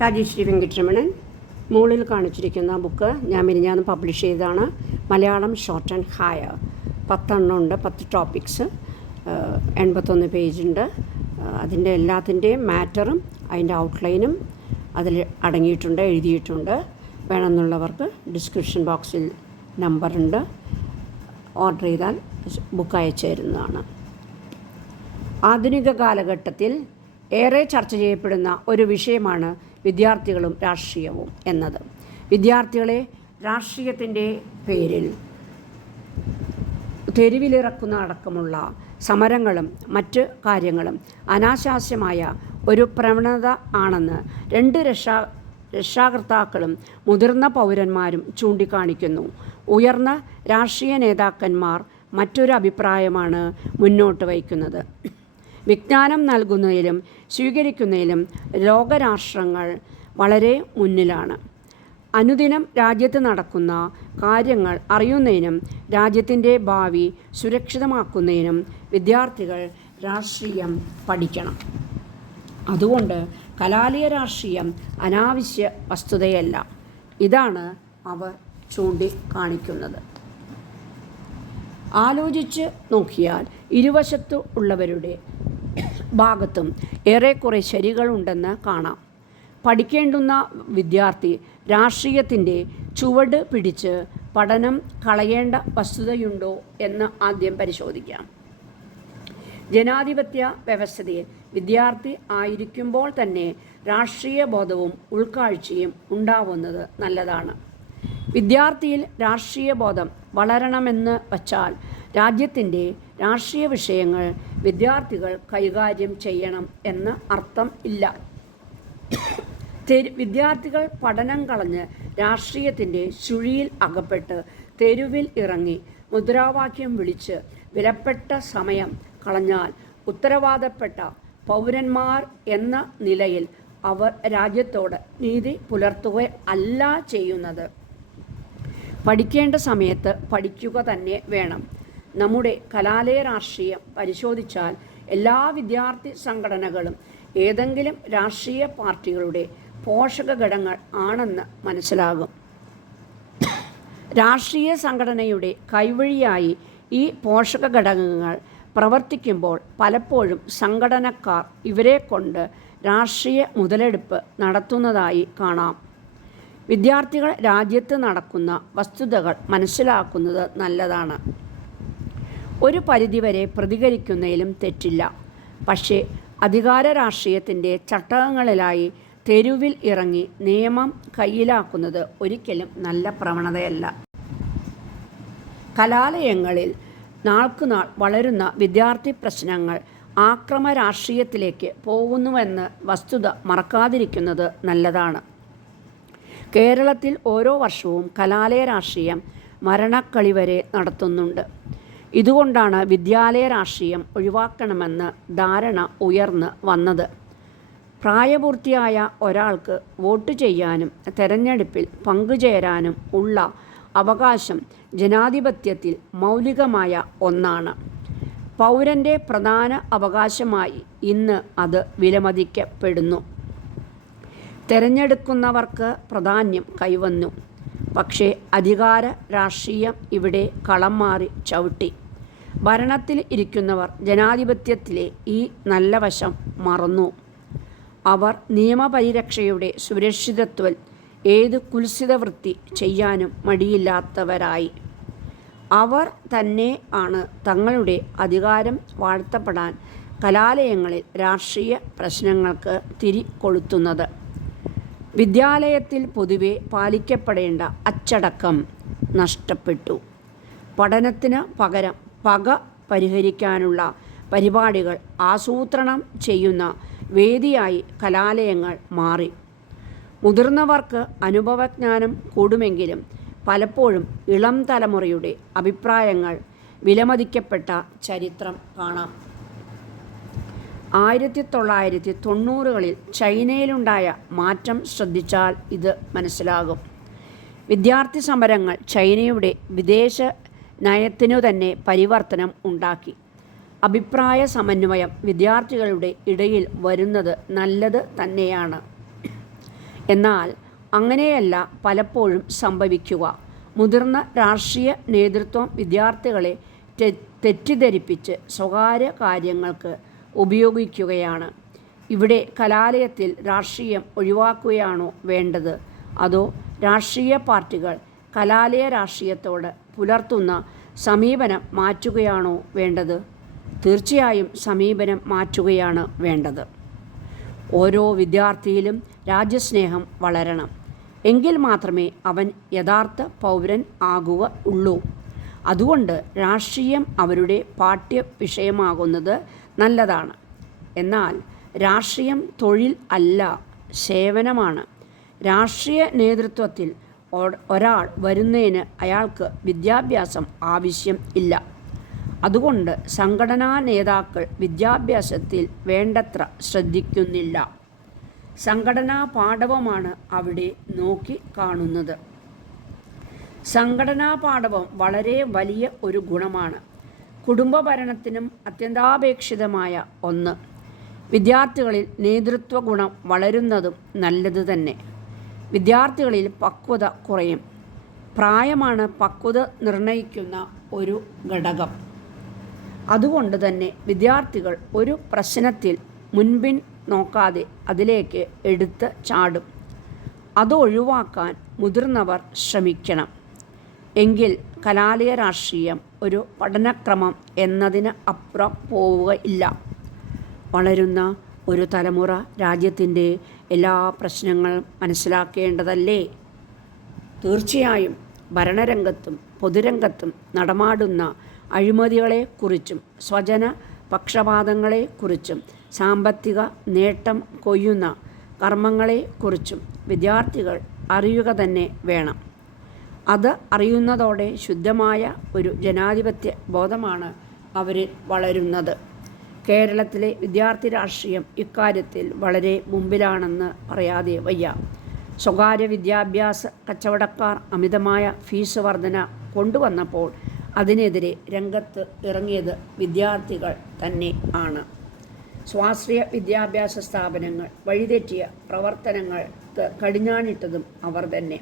രാജശ്രീ വെങ്കിട്ടരമണൻ. മുകളിൽ കാണിച്ചിരിക്കുന്ന ബുക്ക് ഞാൻ മിനിഞ്ഞാന്ന് പബ്ലിഷ് ചെയ്തതാണ്. Malayalam short and higher. 10 ഉണ്ട്, 10 ടോപ്പിക്സ്, 81 പേജുണ്ട്. അതിൻ്റെ എല്ലാത്തിൻ്റെയും മാറ്ററും അതിൻ്റെ ഔട്ട്ലൈനും അതിൽ അടങ്ങിയിട്ടുണ്ട്, എഴുതിയിട്ടുണ്ട്. വേണമെന്നുള്ളവർക്ക് ഡിസ്ക്രിപ്ഷൻ ബോക്സിൽ നമ്പറുണ്ട്. ഓർഡർ ചെയ്താൽ ബുക്ക് അയച്ചു തരുന്നതാണ്. ആധുനിക കാലഘട്ടത്തിൽ ഏറെ ചർച്ച ചെയ്യപ്പെടുന്ന ഒരു വിഷയമാണ് വിദ്യാർത്ഥികളും രാഷ്ട്രീയവും എന്നത്. വിദ്യാർത്ഥികളെ രാഷ്ട്രീയത്തിൻ്റെ പേരിൽ തെരുവിലിറക്കുന്ന അടക്കമുള്ള സമരങ്ങളും മറ്റ് കാര്യങ്ങളും അനാശാസ്യമായ ഒരു പ്രവണത ആണെന്ന് രണ്ട് രക്ഷാകർത്താക്കളും മുതിർന്ന പൗരന്മാരും ചൂണ്ടിക്കാണിക്കുന്നു. ഉയർന്ന രാഷ്ട്രീയ നേതാക്കന്മാർ മറ്റൊരു അഭിപ്രായമാണ് മുന്നോട്ട് വയ്ക്കുന്നത്. വിജ്ഞാനം നൽകുന്നതിലും സ്വീകരിക്കുന്നതിലും ലോകരാഷ്ട്രങ്ങൾ വളരെ മുന്നിലാണ്. അനുദിനം രാജ്യത്ത് നടക്കുന്ന കാര്യങ്ങൾ അറിയുന്നതിനും രാജ്യത്തിൻ്റെ ഭാവി സുരക്ഷിതമാക്കുന്നതിനും വിദ്യാർത്ഥികൾ രാഷ്ട്രീയം പഠിക്കണം. അതുകൊണ്ട് കലാലയ രാഷ്ട്രീയം അനാവശ്യ വസ്തുതയല്ല. ഇതാണ് അവർ ചൂണ്ടിക്കാണിക്കുന്നത്. ആലോചിച്ച് നോക്കിയാൽ ഇരുവശത്തു ഉള്ളവരുടെ ഭാഗത്തും ഏറെക്കുറെ ശരികളുണ്ടെന്ന് കാണാം. പഠിക്കേണ്ടുന്ന വിദ്യാർത്ഥി രാഷ്ട്രീയത്തിൻ്റെ ചുവട് പിടിച്ച് പഠനം കളയേണ്ട വസ്തുതയുണ്ടോ എന്ന് ആദ്യം പരിശോധിക്കാം. ജനാധിപത്യ വ്യവസ്ഥയിൽ വിദ്യാർത്ഥി ആയിരിക്കുമ്പോൾ തന്നെ രാഷ്ട്രീയ ബോധവും ഉൾക്കാഴ്ചയും ഉണ്ടാവുന്നത് നല്ലതാണ്. വിദ്യാർത്ഥിയിൽ രാഷ്ട്രീയ ബോധം വളരണമെന്ന് വച്ചാൽ രാജ്യത്തിൻ്റെ രാഷ്ട്രീയ വിഷയങ്ങൾ വിദ്യാർത്ഥികൾ കൈകാര്യം ചെയ്യണം എന്ന് അർത്ഥം ഇല്ല. വിദ്യാർത്ഥികൾ പഠനം കളഞ്ഞ് രാഷ്ട്രീയത്തിൻ്റെ ചുഴിയിൽ അകപ്പെട്ട് തെരുവിൽ ഇറങ്ങി മുദ്രാവാക്യം വിളിച്ച് വിലപ്പെട്ട സമയം കളഞ്ഞാൽ ഉത്തരവാദപ്പെട്ട പൗരന്മാർ എന്ന നിലയിൽ അവർ രാജ്യത്തോട് നീതി പുലർത്തുക അല്ല ചെയ്യുന്നത്. പഠിക്കേണ്ട സമയത്ത് പഠിക്കുക തന്നെ വേണം. നമ്മുടെ കലാലയ രാഷ്ട്രീയം പരിശോധിച്ചാൽ എല്ലാ വിദ്യാർത്ഥി സംഘടനകളും ഏതെങ്കിലും രാഷ്ട്രീയ പാർട്ടികളുടെ പോഷക ഘടകങ്ങൾ ആണെന്ന് മനസ്സിലാകും. രാഷ്ട്രീയ സംഘടനയുടെ കൈവഴിയായി ഈ പോഷക ഘടകങ്ങൾ പ്രവർത്തിക്കുമ്പോൾ പലപ്പോഴും സംഘടനക്കാർ ഇവരെ കൊണ്ട് രാഷ്ട്രീയ മുതലെടുപ്പ് നടത്തുന്നതായി കാണാം. വിദ്യാർത്ഥികൾ രാജ്യത്ത് നടക്കുന്ന വസ്തുതകൾ മനസ്സിലാക്കുന്നത് നല്ലതാണ്. ഒരു പരിധിവരെ പ്രതികരിക്കുന്നതിലും തെറ്റില്ല. പക്ഷേ അധികാര രാഷ്ട്രീയത്തിൻ്റെ ചട്ടങ്ങളിലായി തെരുവിൽ ഇറങ്ങി നിയമം കയ്യിലാക്കുന്നത് ഒരിക്കലും നല്ല പ്രവണതയല്ല. കലാലയങ്ങളിൽ നാൾക്കുനാൾ വളരുന്ന വിദ്യാർത്ഥി പ്രശ്നങ്ങൾ ആക്രമ രാഷ്ട്രീയത്തിലേക്ക് പോകുന്നുവെന്ന് വസ്തുത മറക്കാതിരിക്കുന്നത് നല്ലതാണ്. കേരളത്തിൽ ഓരോ വർഷവും കലാലയ രാഷ്ട്രീയം മരണക്കളി വരെ നടത്തുന്നുണ്ട്. ഇതുകൊണ്ടാണ് വിദ്യാലയ രാഷ്ട്രീയം ഒഴിവാക്കണമെന്ന് ധാരണ ഉയർന്ന് വന്നത്. പ്രായപൂർത്തിയായ ഒരാൾക്ക് വോട്ട് ചെയ്യാനും തെരഞ്ഞെടുപ്പിൽ പങ്കുചേരാനും ഉള്ള അവകാശം ജനാധിപത്യത്തിൽ മൗലികമായ ഒന്നാണ്. പൗരൻ്റെ പ്രധാന അവകാശമായി ഇന്ന് അത് വിലമതിക്കപ്പെടുന്നു. തെരഞ്ഞെടുക്കുന്നവർക്ക് പ്രാധാന്യം കൈവന്നു. പക്ഷേ അധികാര രാഷ്ട്രീയം ഇവിടെ കളം മാറി ചവിട്ടി. ഭരണത്തിൽ ഇരിക്കുന്നവർ ജനാധിപത്യത്തിലെ ഈ നല്ല വശം മറന്നു. അവർ നിയമപരിരക്ഷയുടെ സുരക്ഷിതത്വം ഏത് കുൽസിത വൃത്തി ചെയ്യാനും മടിയില്ലാത്തവരായി. അവർ തന്നെ ആണ് തങ്ങളുടെ അധികാരം വാഴ്ത്തപ്പെടാൻ കലാലയങ്ങളിൽ രാഷ്ട്രീയ പ്രശ്നങ്ങൾക്ക് തിരികൊളുത്തുന്നത്. വിദ്യാലയത്തിൽ പൊതുവെ പാലിക്കപ്പെടേണ്ട അച്ചടക്കം നഷ്ടപ്പെട്ടു. പഠനത്തിന് പകരം പക പരിഹരിക്കാനുള്ള പരിപാടികൾ ആസൂത്രണം ചെയ്യുന്ന വേദിയായി കലാലയങ്ങൾ മാറി. മുതിർന്നവർക്ക് അനുഭവജ്ഞാനം കൂടുമെങ്കിലും പലപ്പോഴും ഇളം തലമുറയുടെ അഭിപ്രായങ്ങൾ വിലമതിക്കപ്പെട്ട ചരിത്രം കാണാം. 1990കളിൽ ചൈനയിലുണ്ടായ മാറ്റം ശ്രദ്ധിച്ചാൽ ഇത് മനസ്സിലാകും. വിദ്യാർത്ഥി സമരങ്ങൾ ചൈനയുടെ വിദേശ നയത്തിനു തന്നെ പരിവർത്തനം ഉണ്ടാക്കി. അഭിപ്രായ സമന്വയം വിദ്യാർത്ഥികളുടെ ഇടയിൽ വരുന്നത് നല്ലത് തന്നെയാണ്. എന്നാൽ അങ്ങനെയല്ല പലപ്പോഴും സംഭവിക്കുക. മുതിർന്ന രാഷ്ട്രീയ നേതൃത്വം വിദ്യാർത്ഥികളെ തെറ്റിദ്ധരിപ്പിച്ച് സ്വകാര്യ കാര്യങ്ങൾക്ക് ഉപയോഗിക്കുകയാണ്. ഇവിടെ കലാലയത്തിൽ രാഷ്ട്രീയം ഒഴിവാക്കുകയാണോ വേണ്ടത്, അതോ രാഷ്ട്രീയ പാർട്ടികൾ കലാലയ രാഷ്ട്രീയത്തോട് പുലർത്തുന്ന സമീപനം മാറ്റുകയാണോ വേണ്ടത്? തീർച്ചയായും സമീപനം മാറ്റുകയാണ് വേണ്ടത്. ഓരോ വിദ്യാർത്ഥിയിലും രാജ്യസ്നേഹം വളരണം. എങ്കിൽ മാത്രമേ അവൻ യഥാർത്ഥ പൗരൻ ആകുക ഉള്ളൂ. അതുകൊണ്ട് രാഷ്ട്രീയം അവരുടെ പാഠ്യ വിഷയമാകുന്നത് നല്ലതാണ്. എന്നാൽ രാഷ്ട്രീയം തൊഴിൽ അല്ല, സേവനമാണ്. രാഷ്ട്രീയ നേതൃത്വത്തിൽ ഒരാൾ വരുന്നതിന് അയാൾക്ക് വിദ്യാഭ്യാസം ആവശ്യം ഇല്ല. അതുകൊണ്ട് സംഘടനാ നേതാക്കൾ വിദ്യാഭ്യാസത്തിൽ വേണ്ടത്ര ശ്രദ്ധിക്കുന്നില്ല. സംഘടനാ പാഠവമാണ് അവിടെ നോക്കി കാണുന്നത്. സംഘടനാ പാഠവം വളരെ വലിയ ഒരു ഗുണമാണ്. കുടുംബഭരണത്തിനും അത്യന്താപേക്ഷിതമായ ഒന്ന്. വിദ്യാർത്ഥികളിൽ നേതൃത്വ ഗുണം വളരുന്നതും നല്ലത് തന്നെ. വിദ്യാർത്ഥികളിൽ പക്വത കുറയും. പ്രായമാണ് പക്വത നിർണ്ണയിക്കുന്ന ഒരു ഘടകം. അതുകൊണ്ട് തന്നെ വിദ്യാർത്ഥികൾ ഒരു പ്രശ്നത്തിൽ മുൻപിൻ നോക്കാതെ അതിലേക്ക് എടുത്ത് ചാടും. അത് ഒഴിവാക്കാൻ മുതിർന്നവർ ശ്രമിക്കണം. എങ്കിൽ കലാലയ രാഷ്ട്രീയം ഒരു പഠനക്രമം എന്നതിന് അപ്പുറം പോവുകയില്ല. വളരുന്ന ഒരു തലമുറ രാജ്യത്തിൻ്റെ എല്ലാ പ്രശ്നങ്ങളും മനസ്സിലാക്കേണ്ടതല്ലേ? തീർച്ചയായും ഭരണരംഗത്തും പൊതുരംഗത്തും നടമാടുന്ന അഴിമതികളെക്കുറിച്ചും സ്വജന പക്ഷപാതങ്ങളെക്കുറിച്ചും സാമ്പത്തിക നേട്ടം കൊയ്യുന്ന കർമ്മങ്ങളെക്കുറിച്ചും വിദ്യാർത്ഥികൾ അറിയുക തന്നെ വേണം. അത് അറിയുന്നതോടെ ശുദ്ധമായ ഒരു ജനാധിപത്യ ബോധമാണ് അവരിൽ വളരുന്നത്. കേരളത്തിലെ വിദ്യാർത്ഥി രാഷ്ട്രീയം ഇക്കാര്യത്തിൽ വളരെ മുമ്പിലാണെന്ന് പറയാതെ വയ്യ. സ്വകാര്യ വിദ്യാഭ്യാസ കച്ചവടക്കാർ അമിതമായ ഫീസ് വർധന കൊണ്ടുവന്നപ്പോൾ അതിനെതിരെ രംഗത്ത് ഇറങ്ങിയത് വിദ്യാർത്ഥികൾ തന്നെ ആണ്. സ്വാശ്രയ വിദ്യാഭ്യാസ സ്ഥാപനങ്ങൾ വഴിതെറ്റിയ പ്രവർത്തനങ്ങൾക്ക് കടിഞ്ഞാണിട്ടതും അവർ തന്നെ.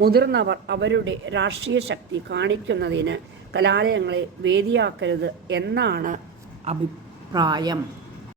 മുതിർന്നവർ അവരുടെ രാഷ്ട്രീയ ശക്തി കാണിക്കുന്നതിന് കലാലയങ്ങളെ വേദിയാക്കരുത് എന്നാണ് അഭിപ്രായം.